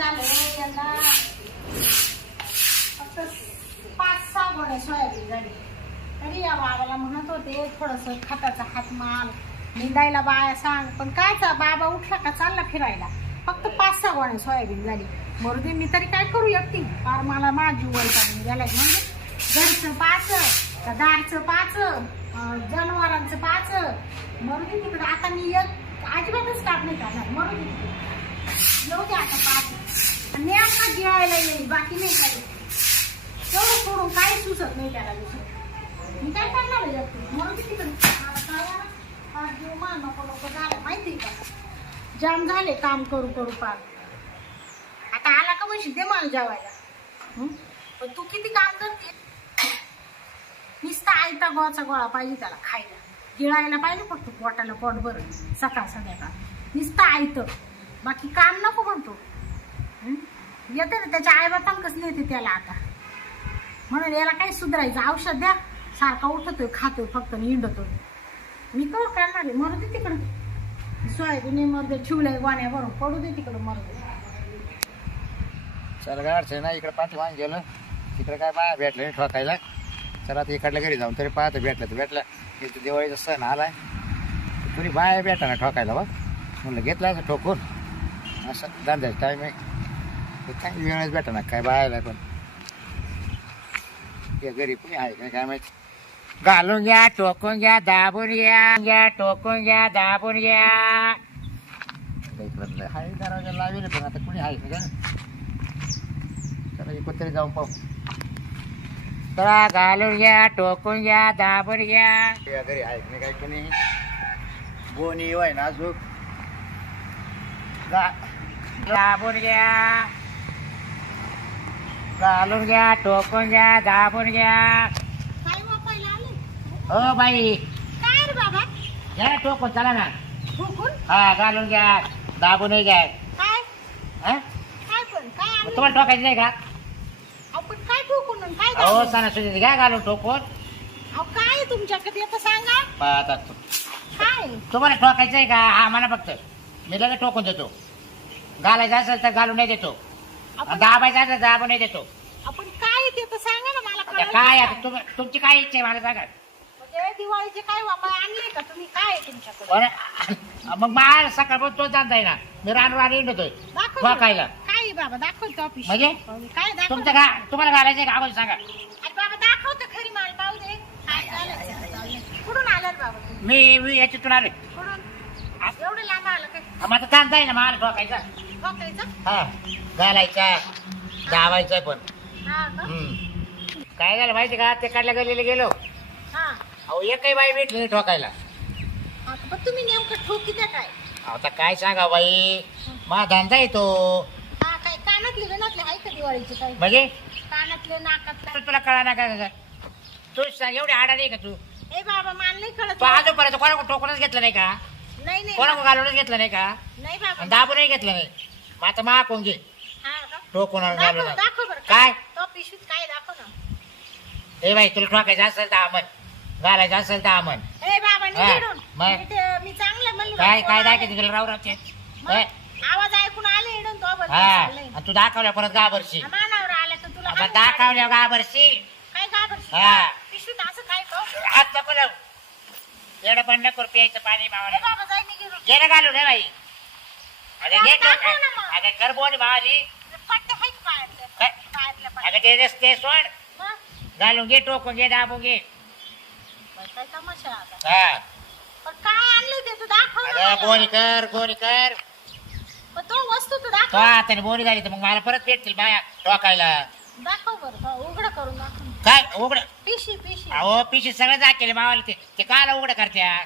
झालं यंदा फक्त 5-6 गोण्या सोयाबीन झाली. तरी या बाबाला म्हणत होते थोडंसं खताचा हातमाल निंदायला बाया सांग, पण कायचा बाबा उठला का चालला फिरायला. फक्त 5-6 गोण्या सोयाबीन झाली. मरुदे मी तरी काय करू एकटी, फार मला माझी वय काढून गेलाय. म्हणजे घरचं 5 का दारचं 5 जनावरांचं 5 मरुदे तिकडे. आता मी एक अजिबातच टाक नाही करणार. मरुदे तिकडे येऊ दे आता 5 नेमका गिळायला येईल, बाकी नाही काही. तेवढं सोडून काही सुचत नाही त्याला दुसरं. मी काय करणार आहे एकटी. मरुदे तिकडे. मला काय फार जीव मान नको नको झालं माहिती का. जाम झाले काम करू करू पार. आता आला का म्हणशील दे मला जेवायला. पण तू किती काम करते. नुसता आयता गोळाचा गोळा पाहिजे त्याला खायला, गिळायला पाहिजे फक्त पोटाला पोट भरून सकाळ संध्याकाळ. नुसता आयत, बाकी काम नको म्हणतो. येते ना त्याच्या आईबापांकच नेते त्याला आता. म्हणून याला काही सुधारायचं औषध द्या. सारखा उठतोय खातोय फक्त हिंडतोय. मी कवर करणार आहे. मरू दे तिकडं. सोयाबीन मध्ये ठेवलंय गोण्या भरून, पडू दे तिकडं. मरू दे. चल गाडचं ना इकडे पाठी गेलं. तिकडे काय बाया भेटलं नाही ठोकायला. चल आता इकडल्या घरी जाऊन तरी पाहतं भेटलं तर भेटलं. इथं दिवाळीचा सण आलाय, कुणी बाया भेटा ना ठोकायला. बघ म्हणलं घेतलं असं ठोकून. असं धंद्याचं टाईम आहे, काय वेळच भेटा ना काय बायाला. पण या घरी कुणी आहे काय काय माहिती. घालून घ्या, टोकून घ्या, दाबून घ्या, टोकून घ्या, दाबून घ्या. इकडं हाय दरवाजा लावेल, पण आता कुणी आहे का. चला इकडं तरी जाऊन पाहू. चला घालून घ्या, टोकून घ्या, दाबून घ्या. या घरी आहे नाही काय कुणी. बोनी होय ना अजून. दाबून घ्या, घालून घ्या, टोकून घ्या, दाबून घ्या. काय वापायला आले. हो बाई काय रे बाबा. घ्या टोकून चला ना. ठोकून हा घालून घ्या, दाबून घ्या. काय हा काय पण काय आणलं. तुम्हाला ठोकायचं नाही का. आपण काय ठोकून आणि काय हो दाबून? सणासुदीचं घ्या घालून टोकून. अहो काय आहे तुमच्याकडे ते तर सांगा. पाहता काय तुम्हाला ठोकायचं आहे का. हा म्हणा फक्त, मी लगेच ठोकून देतो. घालायचं असेल तर घालून नाही देतो, आपण दाबायचं असेल तर दाबून नाही देतो. आपण काय आहे ते तर सांगा ना मला. आता कळलं काय का? आता तुमची काय इच्छा आहे मला सांगा. म्हणजे दिवाळीचे काय वापाय आणले का तुम्ही. काय आहे तुमच्याकडे. बरं मग मला सकाळपासून तो जाणता आहे ना. मी रानवारी येतोय दाखव ठोकायला. काय आहे बाबा दाखवतो ऑफिस. म्हणजे? काय दाखव. तुमचं तुम्हाला घालायचं का आवाज सांगा. अरे बाबा दाखवतो खरी माल पाहू दे. काय झालं. कुठून आलं रे बाबा तुम्ही. मी याच्यातून आले. कुठून एवढं लांब आलं काय. मग आता जाणता आहे ना मला ठोकायचा. ठोकायचं. हा घालायचा, दाबायचा पण. हा का. काय झालं माहिती का, ते काढल्या गेलेले गेलो. हा अहो एकही बाई भेटली नाही ठोकायला. आता पण तुम्ही नेमकं ठोकी द्या काय. आता काय सांगा बाई, मा धंदा येतो. हा काय कानातले विनातले आहे का दिवाळीचे काही. म्हणजे कानातले नाकातले. तुला कळा ना काय तू सांग. एवढी आडा नाही का तू. ए बाबा मला नाही कळत. तू आजोपर्यंत कोणा ठोकूनच घेतलं नाही का. नाही नाही कोणा घालूनच घेतलं नाही का. नाही बाबा. आणि दाबूनही घेतलं नाही. मग आता मा कोण घे हा का. ठोकून आणि दाखव घालून. दाखव बरं काय तो पिशवीत काय दाखव ना. ए बाई तुला ठोकायचं असेल तर आमन, घालायचं असेल तर आमन. ए बाबा हा, निघून. मग? मी चांगलं म्हणलं. काय काय दाखवायचं तुला रावरावचे. मग आवाज ऐकून आले इडून तो बरं हा चाललंय. आणि तू दाखवल्या परत घाबरशील. मानावर आला तर तुला आपण हाणून दाखवल्यावर घाबरशील. काय घाबरशील. हा. पिशवीत असं काय तो. हात नको लावू. एवढं पण नको प्यायचं पाणी ए मावाला. बाबा जाय मी घेऊन. घे ना घालू रे बाई. अरे घे दाखव ना मग. अगं कर बोनी भावाली. पट्टे आहेत पायातले. काय? पायातल्या अगं ते रस्ते सोड. मग घालून घे, टोकून घे, दाबून घे. काय तमाशा आता. हा पण काय आणलं ते तू दाखव ना अगं मला. बोनी कर. पण तो वस्तू तू तो दाखव. हाताने बोनी झाली तर मग मला परत भेटतील बाया टोकायला. दाखव बरं का उघडं करून दाखव. काय उघड. पिशी अहो पिशी सगळं दाखवले मावाला. ते काला उघड करत्या.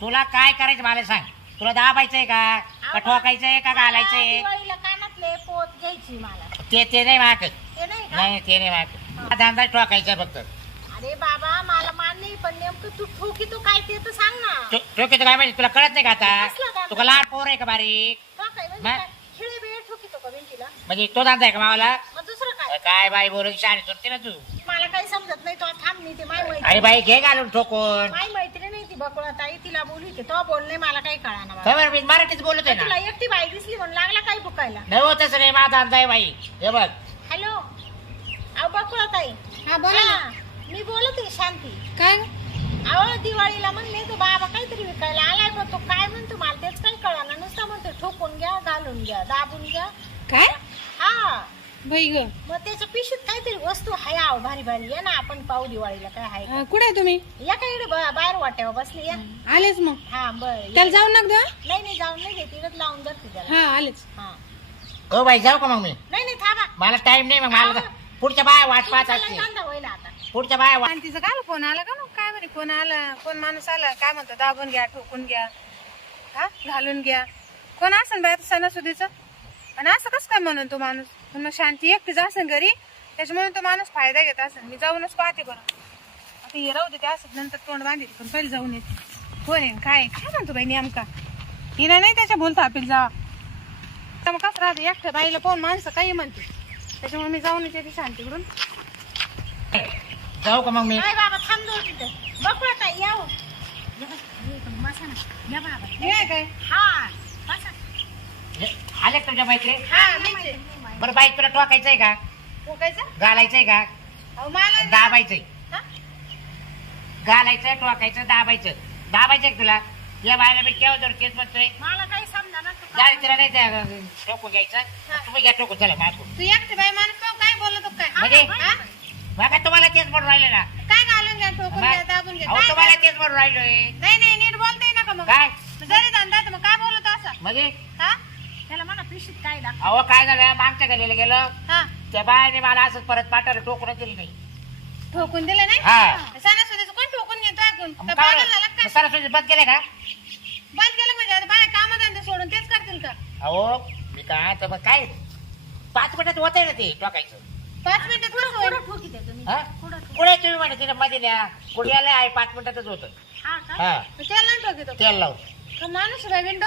तुला काय करायचं मला सांग. तुला दाबायचंय का ठोकायचंय का घालायचंय. दिवाळीला कानातले पोत घ्यायची मला. ते नाही मागत. ते नाही का. नाही ते नाही मागत. धंदा ठोकायचा फक्त. अरे बाबा मला मान नाही पण नेमकं तू ठोकी तो काय ते तर सांग ना. ठोकी काय माहिती तुला कळत नाही का कसला आता. धंदा? तुला लहान पोर आहे का बारीक. ठोकाय म्हणजे मग? काय खिळे बिळे ठोकी तो का भिंतीला. म्हणजे तो धंदा आहे का मावाला. मग दुसरं काय. काय बाई बोलून शाळेत सुटते ना तू. मला काही समजत नाही तो थांब मी ते माय अरे मैत्रीण. बाई घे घालून ठोकून. माय मैत्रीण नाही ती बकुळा ताई तिला बोलली तो बोलणे मला काही कळाना बाबा. खबर मी मराठीच बोलतोय ना. तुला एकटी बाई दिसली म्हणून लागला काही बुकायला. नाही होत तसं नाही माझा अंदाज बाई. हे बघ हॅलो अहो बकुळा ताई. हा बोला ना. मी बोलते शांती. काय अहो दिवाळीला म्हणले तो बाबा काहीतरी विकायला आलाय पण तो काय म्हणतो मला तेच काही कळाना. नुसतं म्हणतो ठोकून घ्या घालून घ्या दाबून घ्या. काय हा बाई ग मग त्याच्या पिशीत काहीतरी वस्तू आहे आहो भारी भारी. या ना आपण पाहू दिवाळीला काय आहे. कुठे आहे तुम्ही या काय इकडे बाहेर वाट्यावर बसली या. आलेच मग हा बर त्याला जाऊन नका देऊ, नाही नाही जाऊन नाही घेत इकडे लावून धरते त्याला. हा आलेच. हा हो बाई जाऊ का मग मी. नाही नाही थांबा. मला टाइम नाही मग मला पुढच्या बाया वाट पाहत तुमचा लय असते. धंदा होईल आता. पुढच्या बाया वाट. शांतीचा काय फोन आला का ना काय म्हणे फोन आला कोण माणूस आला काय म्हणतो दाबून घ्या ठोकून घ्या हा घालून घ्या कोण असन बाय सणासुदीचं आणि असं कसं काय म्हणून तो माणूस. पण मग शांती एकटीच असेल घरी त्याच्यामुळे तो माणूस फायदा घेत असेल. मी जाऊनच पाहते बरं आता हे राहू दे ते असत नंतर तोंड बांधेल पण पहिले जाऊन येते कोण आहे काय काय म्हणतो बाई नेमका. हिला नाही त्याच्या बोलता आपली जावा तर मग कसं राहते एकट्या बाईला पाहून माणसं काही म्हणते त्याच्यामुळे मी जाऊन येते शांतीकडून. जाऊ का मग मी. काय बाबा थांबलो तिथे बकुळा ताई याव. बसा ना या बाबा. हे काय हा बसा. आले का तुझ्या मैत्री. हा मीच आहे. बरं बाई तुला टोकायचंय का ठोकायचं घालायचंय का अहो मला दाबायचंय. हा? घालायचं टोकायचं दाबायचं. दाबायचंय का तुला. या बायला मी केव्हा जर केस म्हणतोय मला काही समजा ना तू गाडी तिला नाही त्या टोकून घ्यायचं. तुम्ही घ्या टोकून चला मागून. तू एकटी बाई माणूस तो काय बोलतो काय म्हणजे हा? बघा तुम्हाला केस म्हणून राहिले ना. काय घालून घ्या ठोकून घ्या दाबून घ्या अहो काय तुम्हाला काय? केस म्हणून राहिलोय. नाही नाही नीट बोलताय नका मग काय जरी धंदा आहे तर मग काय बोलतो असं म्हणजे हा त्याला म्हणा पिशीत काय लागतं. अहो काय झालं मागच्या गलीला गेलं हा त्या बायाने मला असंच परत पाठवलं टोकून दिली नाही. ठोकून दिलं नाही हा. सणासुदीचं कोण ठोकून घेतो ऐकून मग तर काय पागल झाला काय सरासरी बंद केले का. बंद केलं म्हणजे आता बाया कामधंदे सोडून तेच करतील का अहो मी काय तर मग काय 5 मिनिटात होत ना ते टोकायचं. 5 मिनिटात कसं कुठं होईल ठोकीत आहे तुम्ही हा? कुठं ठोकीत? पुढे तुम्ही म्हणे तिने मध्ये न्या कुडियाला आहे 5 मिनिटातच होतं. हा का हा त्याला नाही ठोकितो तेल लावून का माणूस आहे बाई विंडो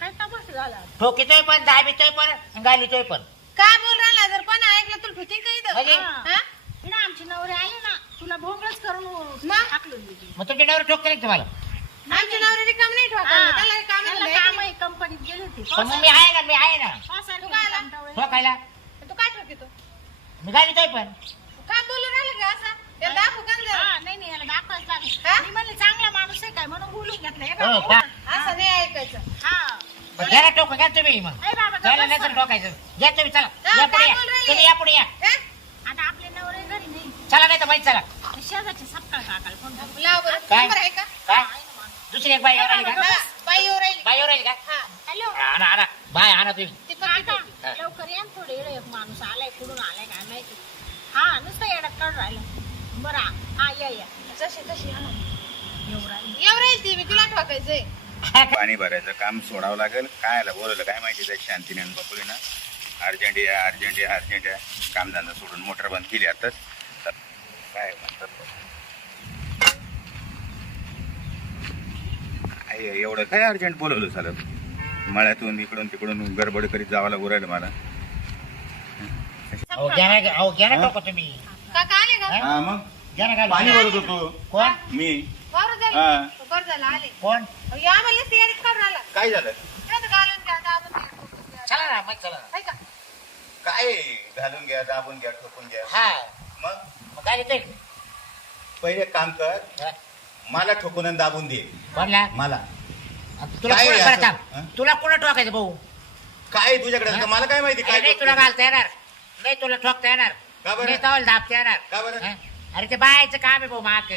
काय तपास झाला. ठोकीतोय पण दाबीतोय पण गालीतोय पण. काय बोल राहिला जर पण ऐकलं तुला ठुती का इथं म्हणजे? हा? तिला आमची नवरे आले ना तुला भोंगळच करून मग? टाकलं दिली. मग तुमच्या नवरे ठोकते नाही तुम्हाला. आमच्या नवऱ्याने रिकाम नाही ठोकायला त्याला काम त्याला काम आहे कंपनीत गेली होती. पण मग मी आहे ना मी आहे ना पावसाळ्यात तू काय आला? कंटाळून. ठोकायला. तू काय ठोकितो मी गालीतोय पण. काय बोलून राहिलं का असं त्याला दाखवू का जरा? हा, नाही नाही याला दाखवायच लागेल. हा? मी म्हणले चांगला माणूस आहे काय म्हणून बोलून घेतलं हे हो, बाबा. का? असं नाही ऐकायचं हा मग घ्या ना टोकून घ्या तुम्ही मग. ए बाबा चला गप्प नाही तर बस. ठोकायचं. घ्या तुम्ही चला हा, या पुढे काय या. बोलू राहिले? तुम्ही या पुढे या. हा? आता आपले नवरे घरी नाही चला नाही तर माहिती चला. शेजारचे सपकाळ काकाला फोन करू. लाव बरं काय? नंबर आहे का काय दुसरी एक बाई येऊन राहिली का. हा, बाई येऊ राहिली बाई येऊन राहिली का. हा हॅलो आणा आणा बाय आणा तुम्ही. ती पण काका हा. लवकर या ना थोडे येडं एक माणूस आलाय कुठून आलाय काय माहिती. हा नुसतं येडत काढून राहिलं. बरं हा या जशी तशी हा. येऊ राहिली. येऊ राहील ती मी तिला ठोकायचंय पाणी भरायचं काम सोडावं लागेल. काय बोलवलं काय माहिती त्या शांतीने आणि बकुलीनं. अर्जंट या अर्जंट या अर्जंट या कामधंदा सोडून मोटर बंद केली आताच. तर काय म्हणतात एवढं काय अर्जंट बोलवलं झालं. मळ्यातून इकडून तिकडून गडबड करीत जावं लागू राहिलं मला. अहो घ्या ना अहो घ्या ना टोका तुम्ही. काका आले का हा? हा मग घ्या ना पाणी घालून. भरत होतो कोण मी. बरं हा. झालं बरं झालं आले कोण या आम्हाला तयारीच करून आला काय झालं. काय तर घालून घ्या दाबून घ्या, ठोकून घ्या. चला ना मग चला. आहे का काय घालून घ्या दाबून घ्या ठोकून घ्या. हा मग मग काय येतोय. पहिले एक काम कर मला ठोकून आणि दाबून दे कोणला मला. तुला काय कोण आहे बरं असं? थांब. हा? तुला कोण टोकायचं भाऊ. काय तुझ्याकडे असतं? मला काय माहिती अरे काय नाही तुला घालता येणार नाही तुला ठोकता येणार का बरं? नाही तवल दाबता येणार. का बरं? हा? अरे ते बायचं काम आहे भाऊ माक.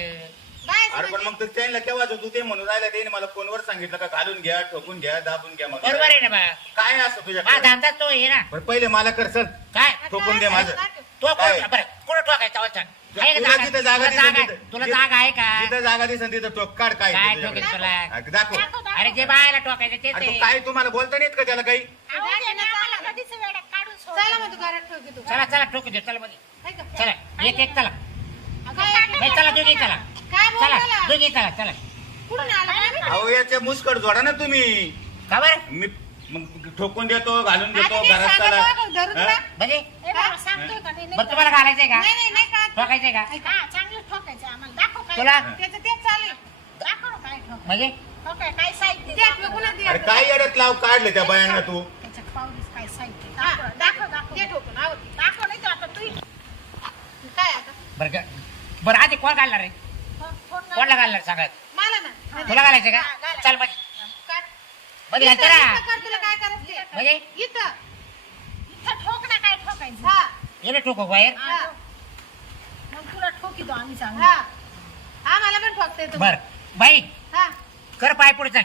बायचं अरे पण म्हणजे? मग तर त्यांना केव्हा तू ते म्हणून राहिला त्याने मला फोनवर सांगितलं का घालून घ्या ठोकून घ्या दाबून घ्या. मग बरोबर आहे ना बा. काय असं हा तुझ्याकडे. धंदा तो आहे ना. बरं पहिले मला कर चल काय ठोकून दे माझं. तो काय? कोण बरं कोण टोकायचा वाचा आहे का तुला जिथं जागा तुला दिसेल जागा तिथं- तुला जागा आहे का जिथं जागा दिसेल तिथं ठोक काढ. काय काय तुझ्याकडे? ठोकेल तुला? हा, दाखव. अरे जे बायला टोकायचं तेच अरे आहे. तू काय तुम्हाला बोलता नाहीत का त्याला काही. अहो, ते ना आम्हाला कधीच वेड्यात काढून सोडलं. चला मग तू घरात ठोकी तू चला चला ठोकू दे चला मध्ये आहे का चला एक एक चला अगं, नाही चला दोघी चला काय चला बोलला दोघी चला चला कुठून आला काय माहिती? अहो याच्या मुस्कट जोडा ना तुम्ही. का बरं मी मग ठोकून देतो घालून आता देतो ते घरात सांगा चला. बघा, धरून हा? जा. म्हणजे ए बाबा, सांगतोय का नाही? बरं तुम्हाला घालायचंय का नाही नाही नाही का ठोकायचंय का हा, चांगलं ठोकायचं आम्हाला. दाखव काय. तुला त्याचं तेच चालू आहे. दाखव ना काय. ठोकायला म्हणजे हो काय साहित्य द्या, ठोकून द्या. अरे काय येड्यात लाव काढले त्या बायांना तू त्याच्यात पाहूनच काय साहित्य हा, दाखव दे ठोकून, आहो. दाखव नाही तर आता तू काय आता बरं आधी कोण घालणार रे फोन कोणला घालणार सांगा मला ना तुला घालायचं का हा, घाला. चल मध्ये काय? मध्ये घालतो इथं ना कर, तुला काय करायचं ते. म्हणजे इथं इथं ठोक ना काय ठोकायचं हा येणं ठोको बाहेर हा, ठोक. मग तुला ठोकी दो आम्ही सांगू हा आम्हाला पण ठोकता येतो बर बाई हा कर पाय पुढे चल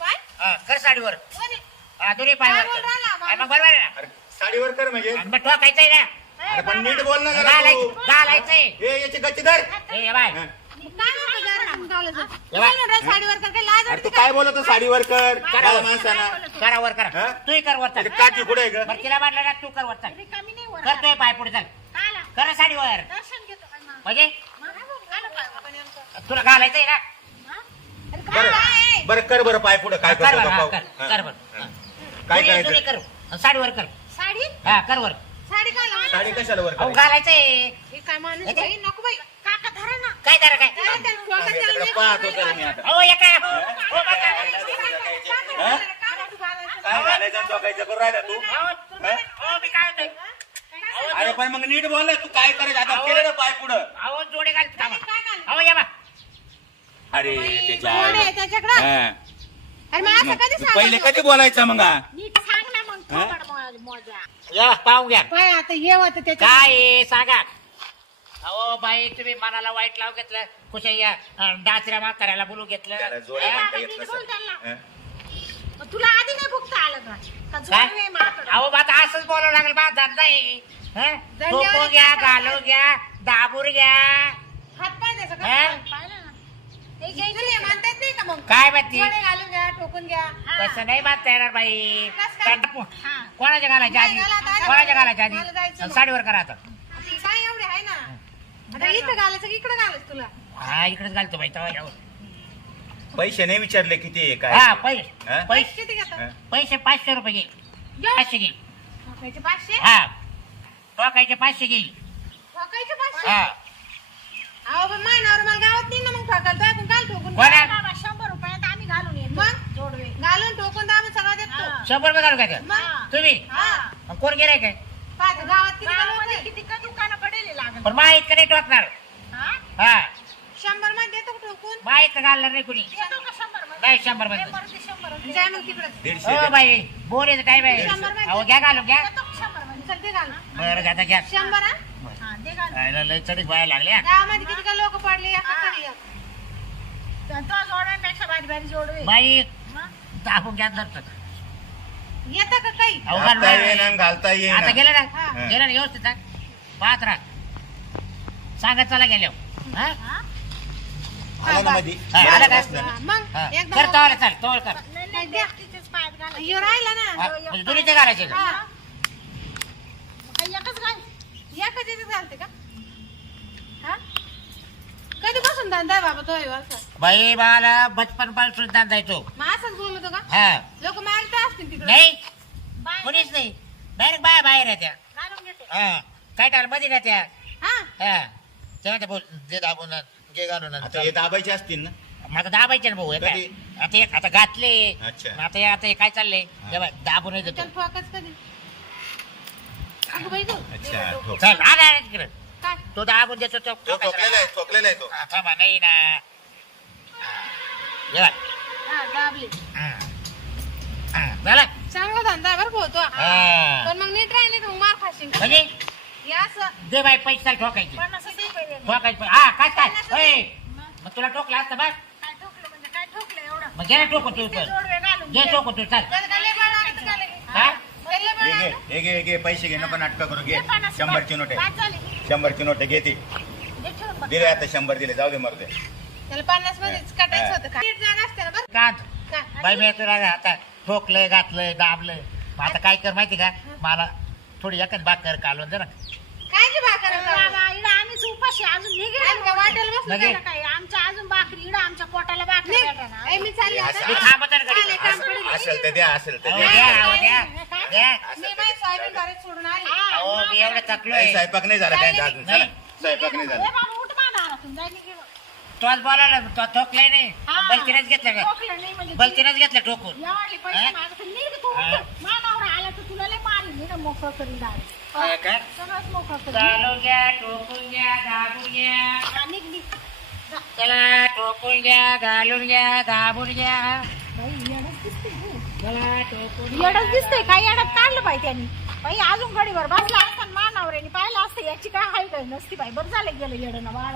काय हा, कर साडीवर कोणी? हा दोन्ही पाय काय वर बोल कर. राहिला, हा, मग बरोबर आहे ना अरे साडीवर कर म्हणजे आणि मग ठोकायचंय ना अरे पण नीट बोल ना जरा घालायचं तू. घालायचंय ए याची गच्ची धर ए बाय हा. काय म्हणतो जरा तुम्ही घालायचं? ये बाय. तुम्ही म्हणता साडीवर कर, काही लाज अरे वाटते तू काय बोलतो साडीवर कर करा. काय माणसाना करा वर कर हा? तूही कर वर चल अरे काठी कुठे आहे ग बरं तिला म्हटलं ना तू कर वर चल रिकामी नाही वर करतोय पाय पुढे चल आला कर साडीवर दर्शन घेतो काय मग? म्हणजे मग आलं पाय वर. तुला घालायचंय ना हा? अरे बरं काय? बरं कर बरं पाय पुढे काय कर करतो बरं, तो हा, पाहू. कर हा. कर बरं हा. काय काय तुम्ही करायचं कर साडीवर कर साडी हा कर वर साडी घाला साडी कशाला वर अहो करायची? घालायचंय हे काय माणूस येते? बाई, नको बाई काका धरा ना काय जरा काय त्याला त्याला ठोका, आम्ही त्याला इकडे नाही पाहत ठोका. होतो मी आता हो या काय हो हा? बघा. हा? काय तू घालायचं? काय घालायचं चौकायचं करू राहिला तू अहो, हा? अहो, मी काय म्हणतोय अरे पण मग नीट बोल ना तू काय करायचं आता केलं ना पाय पुढं अहो जोडे घाल काय घालायचं? अहो या बा अरे त्याच्या कोण आहे त्याच्याकडं? हा. अरे मग असं कधी मग पहिले सांगायचं? कधी बोलायचं मग हा? नीट सांग ना मग हा? थोबाड मोजा या पाहून घ्या बाई, आता हे होतं त्याच्या काय आहे, सांगा अहो बाई तुम्ही मनाला वाईट लाव घेतलं कुठे या डाचऱ्या म्हाताऱ्याला बोलू घेतलं त्याला जोड्या हा? म्हणता येत नीट नसेल. बोल त्यांना. हा? मग तुला आधी नाही भुकता आलं का का काय जोडवे माकडं? अहो बा आता असंच बोलावं लागेल बा धंदा आहे हं? ठोको घ्या घालू घ्या दाबूर घ्या हातपाय त्याचा का? हा? पाहिलं ना? हे घ्यायचं नाही, म्हणता येत नाही का मग? काय माहिती जोडे घालून घ्या, ठोकून घ्या. तसं नाही बांधता येणार बाई कसं काय? हा. कोणाच्या घालायच्या आधी नाही, घाला आता. कोणाच्या घालायच्या मला जायचं आधी मग. साडीवर करा आता आता हे काय एवढे आहे ना? आता इथं घालायचं की इकडं घालायचं तुला? हा इकडेच घालतो बाई तेव्हा यावर. पैसे नाही विचारले किती आहे हा काय पैसे हा? पैसे किती घेतात? हा? पैसे 500 रुपये घेईल 500 घेईल ठोकायचे 500? हा टोकायचे 500 घेईल ठोकायचे 500? हा अहो, पण महिनावर मला गावात नाही ना मग ठोकायला. तो ऐकून घाल ठोकून. कोणा? बाबा 100 रुपयात आम्ही घालून येतो मग? जोडवे घालून ठोकून तर आम्ही सगळं देतो. हा. 100 रुपये घालू काय ते? मग? तुम्ही हा. मग कोण गेलाय काय पाहतो, गावात किती गावामध्ये घालून किती का दुकानं पडेल लागल पण मा इतकं नाही टोकणार हा? हा 100 मध्ये देतो का ठोकून? मा इतकं घालणार नाही कुणी देतो का 100 मध्ये? नाही 100 मध्ये ए, बरं ते 100 मध्ये. जाय मग तिकडं. 150 हो द्या. बाई बोलायचं टाइम आहे 100 मध्ये. अहो घ्या घालू घ्या देतो का 100 मध्ये? चल ते घाल. बरं आता घ्या 100 हा? हा, दे घालून. राहिलं लय चढीक व्हायला लागल्या गावामध्ये किती का लोक पडले एका हा. चढी एक. तर तो जोडव्यांपेक्षा भारी भारी जोडवे बाई मग? दाबून घ्या धरतो येतं का काही? अहो घालू घालता नका. येईना घालता आता येईना गेलं ना हा. गेलं ना व्यवस्थित हा? पाहत राहा सांगत चला गेल्यावर हा हा? आला ना मधी हा, आला बरोबर का? बसलं ना. हा, मग हा. एकदा कर तवाला चाल तवळ कर नाही, नाही, द्या. तिथेच पायात घालायचे. ह्यो राहिला ना. हा, म्हणजे दोन्हीचे घालायचे का? हा. काही एकच घाल. एकाच याच्यात घालते का? हा? कधीपासून धंदा आहे बाबा तो ह्यो असा? बाई मला बचपन पासून धंदा येतो मग असंच बोलतो का? हा लोक मारत असतील तिकडे. नाही बाय कोणीच नाही डायरेक्ट बाया बाहेर येत्या घालून घेते. हा काय टाळ मध्ये ना त्या हा? हा तेव्हा ते बोल दे दाबून घे घालून आता हे दाबायचे असतील ना मला दाबायचे ना भाऊ हे काय कधी? आता घातले अच्छा. आता हे काय चाललंय हे बाय, दाबून देतो त्याला ठोकाच कधी? अगं बाई गं. अच्छा ठोक. चल आला तिकडे काय? तो दाबून देतो तो तो ठोकलेला आहे ठोकलेला आहे तो हा, थांबा नाही ना हे बाय. हा, दाबली. हा. हा, झालं चांगला धंदा आहे बरं का हो तो. हा. पण मग नीट राहिली तर मग मार खाशील का? म्हणजे हे असं. दे बाई पैसे ठोकायचे 50 रुपये दे. ठोकायचे हा काय काय 50 ओय, मग मग तुला टोकला असतं बस काय ठोकलं म्हणजे काय ठोकलं एवढं? मग घे टोको तू ते पण जोडवे घालून घे घे. टोको तू चल जर का लय बळ आलं तर काय लगेच? काय लय बळ हे घे आलं? हे घे हे घे पैसे घे नको नाटक करू घे घे 50 100ची नोट आहे बाद झाली. 100ची नोट आहे घे ती दे ठेवून बघ. दिले आता 100 दिले जाऊ दे मरू दे त्याला 50 मध्येच काटायचं होतं का? नीट जाणार असते ना बरं कांत का? बाई मी तुला आता ठोकलंय घातलंय दाबलंय मग आता काय कर माहिती का मला थोडी एकच भाकर कालवून दे ना काय जी भाकर अरे बाबा, इकडं आम्हीच उपाशी अजून हे घे. आम्ही काय वाटेल बसलो लगे. त्याला काय आमच्या अजून भाकरी इकडं आमच्या पोटाला भाकरी निघ. भेटणार. ए, मी चालली आता. मी थांबत आहे ना घरी. आले, काम पडेल. असेल तर द्या असेल तर अहो, द्या द्या, अहो, द्या, द्या. मी माझी सोयाबीन घरात सोडून आली. हा, अहो मग मी एवढं काय? थकलोय स्वयंपाक नाही झाला काय अजून नाही. चला. स्वयंपाक नाही ए झाला बाबा, उठ माना तुम्ही जायला घे. तोच बोलायला तो ठोकले नाही हा. बलतीनच घेतलं का ठोकलं नाही म्हणजे बलतीनच घेतलं ठोकून यावाले पैसे हा? मागत नीट तू हा. मानावर आला तर तुला लय मारली ना मोकळं करील हा का? सगळंच मोकळं करील चालू घ्या ठोकून घ्या दाबून घ्या हा, निघ निघ जा. चला ठोकून घ्या घालून घ्या दाबून घ्या बाई येडच दिसते तू. चला ठोकून येडच दिसतंय काय येडत काढलं बाई त्यांनी बाई अजून घडीवर बसला असताना मानावर पाहिलं असतं याची काय हाय काय नसती बाई बरं झालं गेलं येडं ना बाळ